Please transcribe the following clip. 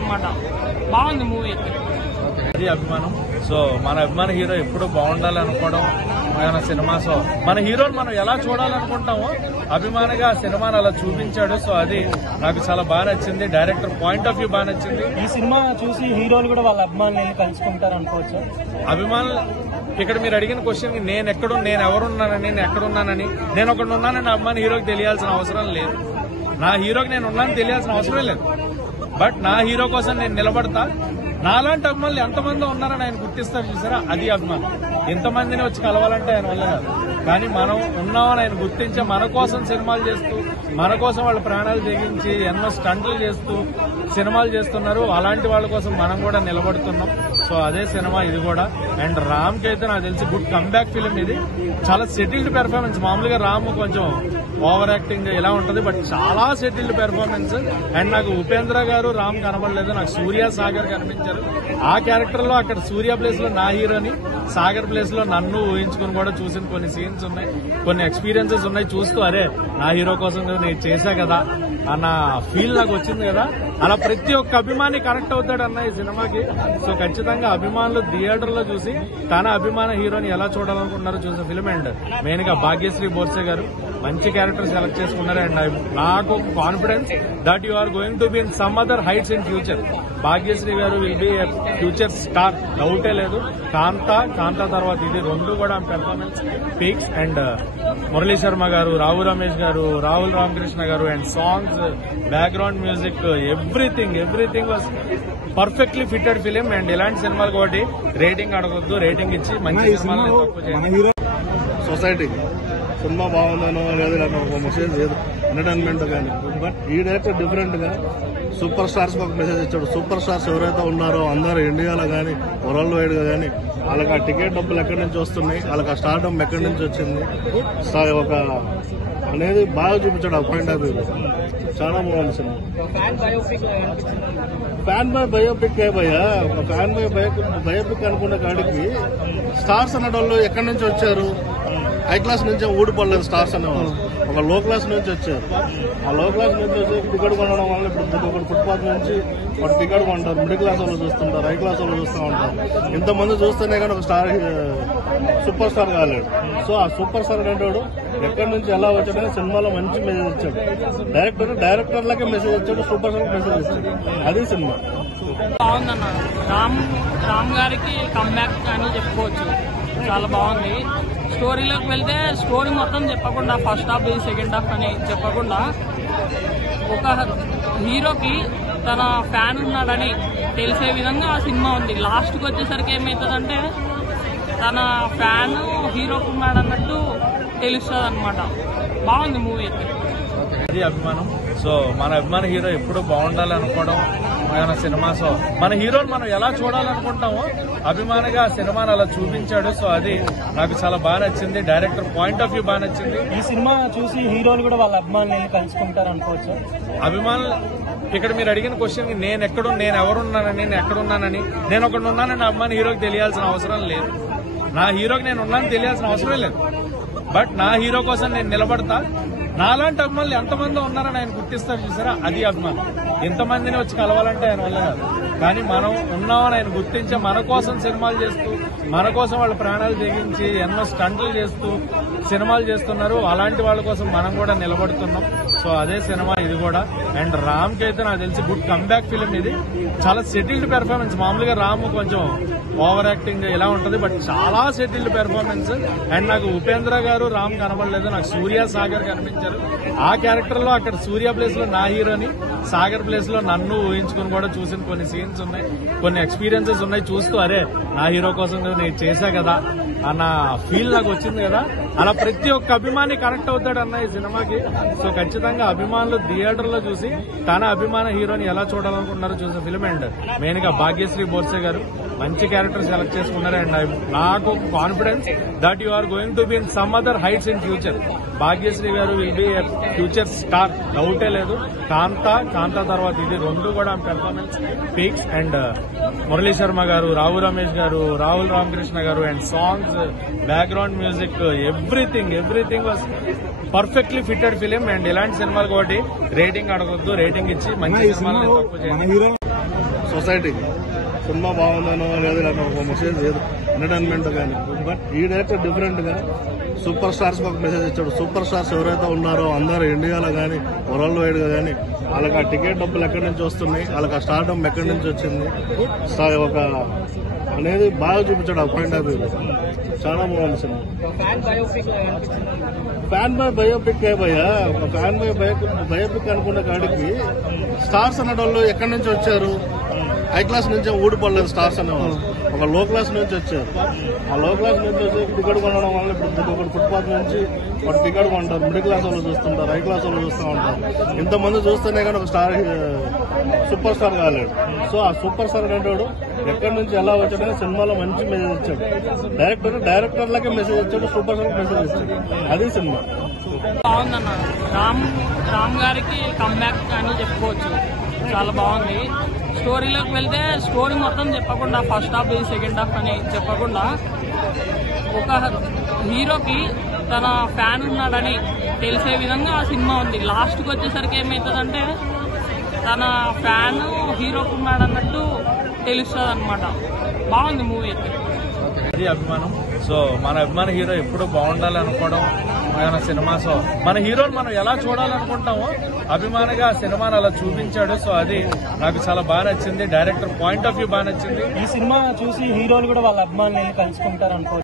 అనమాట. బాగుంది మూవీ. అది అభిమానం. సో మన అభిమాన హీరో ఎప్పుడు బాగుండాలి అనుకోవడం మన సినిమాస్ మన హీరోని మనం ఎలా చూడాలనుకుంటామో అభిమానిగా సినిమాని అలా చూపించాడు. సో అది నాకు చాలా బాగా నచ్చింది. డైరెక్టర్ పాయింట్ ఆఫ్ వ్యూ బాగా నచ్చింది. ఈ సినిమా చూసి హీరోలు కూడా వాళ్ళ అభిమానులు కలుసుకుంటారు అనుకోవచ్చు. అభిమానులు ఇక్కడ మీరు అడిగిన క్వశ్చన్ నేను ఎవరున్నానని నేను ఒకటి ఉన్నానని అభిమాని హీరోకి తెలియాల్సిన అవసరం లేదు. నా హీరోకి నేను ఉన్నానని తెలియాల్సిన అవసరం లేదు. బట్ నా హీరో కోసం నేను నిలబడతా. నాలాంటి అభిమానులు ఎంతమంది ఉన్నారని ఆయన గుర్తిస్తారు చూసారా, అది అభిమానం. ఎంతమందిని వచ్చి కలవాలంటే ఆయన వల్ల కాదు, కానీ మనం ఉన్నామని ఆయన గుర్తించి మన కోసం సినిమాలు చేస్తూ మన కోసం వాళ్ళ ప్రాణాలు తెగించి ఎన్నో స్టంట్లు చేస్తూ సినిమాలు చేస్తున్నారు. అలాంటి వాళ్ళ కోసం మనం కూడా నిలబడుతున్నాం. సో అదే సినిమా ఇది కూడా. అండ్ రామ్ కి అయితే నాకు తెలిసి గుడ్ కమ్బ్యాక్ ఫిలిం ఇది. చాలా సెటిల్డ్ పెర్ఫార్మెన్స్. మామూలుగా రామ్ కొంచెం ఓవర్ యాక్టింగ్ ఇలా ఉంటది, బట్ చాలా సెటిల్డ్ పెర్ఫార్మెన్స్. అండ్ నాకు ఉపేంద్ర గారు రామ్ కనబడలేదు, నాకు సూర్య సాగర్ కనిపించారు. ఆ క్యారెక్టర్ లో అక్కడ సూర్య ప్లేస్ లో నా హీరోని, సాగర్ ప్లేస్ లో నన్ను ఊహించుకుని కూడా చూసిన కొన్ని సీన్స్ ఉన్నాయి, కొన్ని ఎక్స్పీరియన్సెస్ ఉన్నాయి. చూస్తూ అరే నా హీరో కోసం నేను చేశా కదా అన్న ఫీల్ నాకు వచ్చింది కదా. అలా ప్రతి ఒక్క అభిమాని కనెక్ట్ అవుతాడు అన్న ఈ సినిమాకి. సో ఖచ్చితంగా అభిమానులు థియేటర్ లో చూసి తన అభిమాన హీరోని ఎలా చూడాలనుకున్నారో చూసే ఫిలిం. అండ్ మెయిన్ గా భాగ్యశ్రీ బోర్సే గారు మంచి క్యారెక్టర్ సెలెక్ట్ చేసుకున్నారు. అండ్ నాకు confidence that you are going to be in some other heights in future. Bhagyashri గారు విల్ బి ఫ్యూచర్ స్టార్, డౌటే లేదు. కాంతా తర్వాత ఇది రెండు కూడా performance peaks. And Murali Sharma గారు, రావు రమేష్ గారు, రాహుల్ రామకృష్ణ గారు and songs, background music, everything was perfectly fitted film. And ఇలాంటి సినిమాలు కాబట్టి రేటింగ్ అడగొద్దు, రేటింగ్ ఇచ్చి మంచి సినిమాలు తప్పు చేయండి. సొసైటీ సినిమా బాగుందనో లేదా ఒక మెసేజ్ లేదు, ఎంటర్టైన్మెంట్ కానీ. బట్ ఈ డైరెక్టర్ డిఫరెంట్ గా సూపర్ స్టార్స్ ఒక మెసేజ్ ఇచ్చాడు. సూపర్ స్టార్స్ ఎవరైతే ఉన్నారో అందరూ ఇండియాలో కానీ వరల్డ్ వైడ్ గా కానీ వాళ్ళకి ఆ టికెట్ డబ్బులు ఎక్కడి నుంచి వస్తున్నాయి, వాళ్ళకి ఆ స్టార్డమ్ ఎక్కడి నుంచి వచ్చింది ఒక అనేది బాగా చూపించాడు. ఆ పాయింట్ ఆఫ్ వ్యూ చాలా బాగుంది సినిమా. ఫ్యాన్ బై బయోపిక్ భయ్యా, ఒక ఫ్యాన్ బై బయోపిక్ అనుకున్న కాడికి స్టార్స్ అన్న వాళ్ళు ఎక్కడి నుంచి వచ్చారు? హై క్లాస్ నుంచి ఊడిపడలేదు స్టార్స్ అనేవాళ్ళు, ఒక లో క్లాస్ నుంచి వచ్చారు. ఆ లో క్లాస్ నుంచి వచ్చి టికెట్ కొనడం వల్ల ఇప్పుడు ఒకటి ఫుట్పాత్ నుంచి వాడు టికెట్ కొంటారు. మిడిల్ క్లాస్ వాళ్ళు చూస్తుంటారు, హై క్లాస్ వాళ్ళు చూస్తూ ఉంటారు. ఇంతమంది చూస్తేనే కానీ ఒక స్టార్ సూపర్ స్టార్ కాలేడు. సో ఆ సూపర్ స్టార్ అనేవాడు ఎక్కడి నుంచి ఎలా వచ్చాడని సినిమాలో మంచి మెసేజ్ ఇచ్చాడు. డైరెక్టర్లకే మెసేజ్ ఇచ్చాడు, సూపర్ స్టార్ మెసేజ్ ఇచ్చాడు. అది సినిమా బాగుందన్న. రామ్ గారికి కమ్బ్యాక్ అని చెప్పుకోవచ్చు. చాలా బాగుంది. స్టోరీలోకి వెళ్తే స్టోరీ మొత్తం చెప్పకుండా, ఫస్ట్ హాఫ్ సెకండ్ హాఫ్ అని చెప్పకుండా, ఒక హీరోకి తన ఫ్యాన్ ఉన్నాడని తెలిసే విధంగా ఆ సినిమా ఉంది. లాస్ట్కి వచ్చేసరికి ఏమవుతుందంటే తన ఫ్యాన్ హీరోకి ఉన్నాడన్నట్టు తెలుస్తుంది అనమాట. బాగుంది మూవీ అయితే. అది అభిమానం. సో మన అభిమాన హీరో ఎప్పుడు బాగుండాలి అనుకోవడం మన సినిమాస్ మన హీరోని మనం ఎలా చూడాలనుకుంటామో అభిమానిగా సినిమాని అలా చూపించాడు. సో అది నాకు చాలా బాగా నచ్చింది. డైరెక్టర్ పాయింట్ ఆఫ్ వ్యూ బాగా నచ్చింది. ఈ సినిమా చూసి హీరోలు కూడా వాళ్ళ అభిమానులు కలుసుకుంటారు అనుకోవచ్చు. అభిమానులు ఇక్కడ మీరు అడిగిన క్వశ్చన్ నేను ఎవరున్నానని నేను ఒకటి ఉన్నానని అభిమాని హీరోకి తెలియాల్సిన అవసరం లేదు. నా హీరోకి నేను ఉన్నానని తెలియాల్సిన అవసరం లేదు. బట్ నా హీరో కోసం నేను నిలబడతా. నాలాంటి అభిమానులు ఎంతమంది ఉన్నారని ఆయన గుర్తిస్తారు చూసారా, అది అభిమానం. ఎంతమందిని వచ్చి కలవాలంటే ఆయన వల్ల కాదు, కానీ మనం ఉన్నామని ఆయన గుర్తించి మన కోసం సినిమాలు చేస్తూ మన కోసం వాళ్ళ ప్రాణాలు తెగించి ఎన్నో స్టంట్లు చేస్తూ సినిమాలు చేస్తున్నారు. అలాంటి వాళ్ళ కోసం మనం కూడా నిలబడుతున్నాం. సో అదే సినిమా ఇది కూడా. అండ్ రామ్ కి అయితే నాకు తెలిసి గుడ్ కమ్బ్యాక్ ఫిలిం ఇది. చాలా సెటిల్డ్ పెర్ఫార్మెన్స్. మామూలుగా రామ్ కొంచెం ఓవర్ యాక్టింగ్ ఇలా ఉంటది, బట్ చాలా సెటిల్డ్ పెర్ఫార్మెన్స్. అండ్ నాకు ఉపేంద్ర గారు రామ్ కనబడలేదు, నాకు సూర్య సాగర్ కనిపించారు. ఆ క్యారెక్టర్ లో అక్కడ సూర్య ప్లేస్ లో నా హీరోని, సాగర్ ప్లేస్ లో నన్ను ఊహించుకుని కూడా చూసిన కొన్ని సీన్స్ ఉన్నాయి, కొన్ని ఎక్స్పీరియన్సెస్ ఉన్నాయి. చూస్తూ అరే నా హీరో కోసం నేను చేశా కదా అన్న ఫీల్ నాకు వచ్చింది కదా. అలా ప్రతి ఒక్క అభిమాని కనెక్ట్ అవుతాడు అన్న ఈ సినిమాకి. సో ఖచ్చితంగా అభిమానులు థియేటర్ లో చూసి తన అభిమాన హీరోని ఎలా చూడాలనుకున్నారో చూసే ఫిలిం. అండ్ మెయిన్ గా భాగ్యశ్రీ బోర్సే గారు మంచి క్యారెక్టర్ సెలెక్ట్ చేసుకున్నారు. అండ్ నాకు confidence that you are going to be in some other heights in future. Bhagyashri గారు విల్ బి ఫ్యూచర్ స్టార్, డౌటే లేదు. కాంతా తర్వాత ఇది రెండు కూడా performance peaks. And Murali Sharma గారు, రావు రమేష్ గారు, రాహుల్ రామకృష్ణ గారు and songs, background music, everything was perfectly fitted film. And ఇలాంటి సినిమాలు కాబట్టి రేటింగ్ అడగొద్దు, రేటింగ్ ఇచ్చి మంచి సినిమాలు తప్పు చేయండి. సొసైటీకి. సినిమా బాగుందనో లేదు ఇలాంటి ఒక మెసేజ్ లేదు, ఎంటర్టైన్మెంట్ కానీ. బట్ ఈ డైరెక్టర్ డిఫరెంట్ గా సూపర్ స్టార్స్ ఒక మెసేజ్ ఇచ్చాడు. సూపర్ స్టార్స్ ఎవరైతే ఉన్నారో అందరూ ఇండియాలో కానీ వరల్డ్ వైడ్ గా కానీ వాళ్ళకి ఆ టికెట్ డబ్బులు ఎక్కడి నుంచి వస్తున్నాయి, వాళ్ళకి ఆ స్టార్డమ్ ఎక్కడి నుంచి వచ్చింది ఒక అనేది బాగా చూపించాడు. ఆ పాయింట్ ఆఫ్ వ్యూ చాలా బాగుంది సినిమా. ఫ్యాన్ బాయ్ బయోపిక్ భయ్యా, ఒక ఫ్యాన్ బాయ్ బయోపిక్ అనుకున్న కాడికి స్టార్స్ అనే వాళ్ళు ఎక్కడి నుంచి వచ్చారు, హై క్లాస్ నుంచి ఊడిపడలేదు స్టార్స్ అనేవాళ్ళు, ఒక లో క్లాస్ నుంచి వచ్చారు. ఆ లో క్లాస్ నుంచి వచ్చి టికెట్ కొనడం వల్ల ఇప్పుడు ఒకటి ఫుట్పాత్ నుంచి ఒక టికెట్ కొంటారు, మిడిల్ క్లాస్ వాళ్ళు చూస్తుంటారు, హై క్లాస్ వాళ్ళు చూస్తూ ఉంటారు. ఇంతమంది చూస్తేనే కానీ ఒక స్టార్ సూపర్ స్టార్ కాలేడు. సో ఆ సూపర్ స్టార్ అనేవాడు ఎక్కడి నుంచి ఎలా వచ్చాడని సినిమాలో మంచి మెసేజ్ ఇచ్చాడు. డైరెక్టర్లకే మెసేజ్ ఇచ్చాడు, సూపర్ స్టార్ మెసేజ్ ఇచ్చాడు. అది సినిమా బాగుందన్న. రామ్ గారికి కమ్బ్యాక్ అని చెప్పుకోవచ్చు. చాలా బాగుంది. స్టోరీలోకి వెళ్తే స్టోరీ మొత్తం చెప్పకుండా ఫస్ట్ హాఫ్ సెకండ్ హాఫ్ అని చెప్పకుండా ఒక హీరోకి తన ఫ్యాన్ ఉన్నాడని తెలిసే విధంగా ఆ సినిమా ఉంది. లాస్ట్కి వచ్చేసరికి ఏమవుతుందంటే తన ఫ్యాన్ హీరోకి ఉన్నాడన్నట్టు తెలుస్తుంది అనమాట. బాగుంది మూవీ అయితే. అది అభిమానం. సో మన అభిమాన హీరో ఎప్పుడు బాగుండాలి అనుకోవడం మన సినిమా. సో మన హీరోని మనం ఎలా చూడాలనుకుంటామో అభిమానిగా ఆ సినిమాని అలా చూపించాడు. సో అది నాకు చాలా బాగా నచ్చింది. డైరెక్టర్ పాయింట్ ఆఫ్ వ్యూ బాగా నచ్చింది. ఈ సినిమా చూసి హీరోలు కూడా వాళ్ళ అభిమానులు కలుసుకుంటారు అనుకో.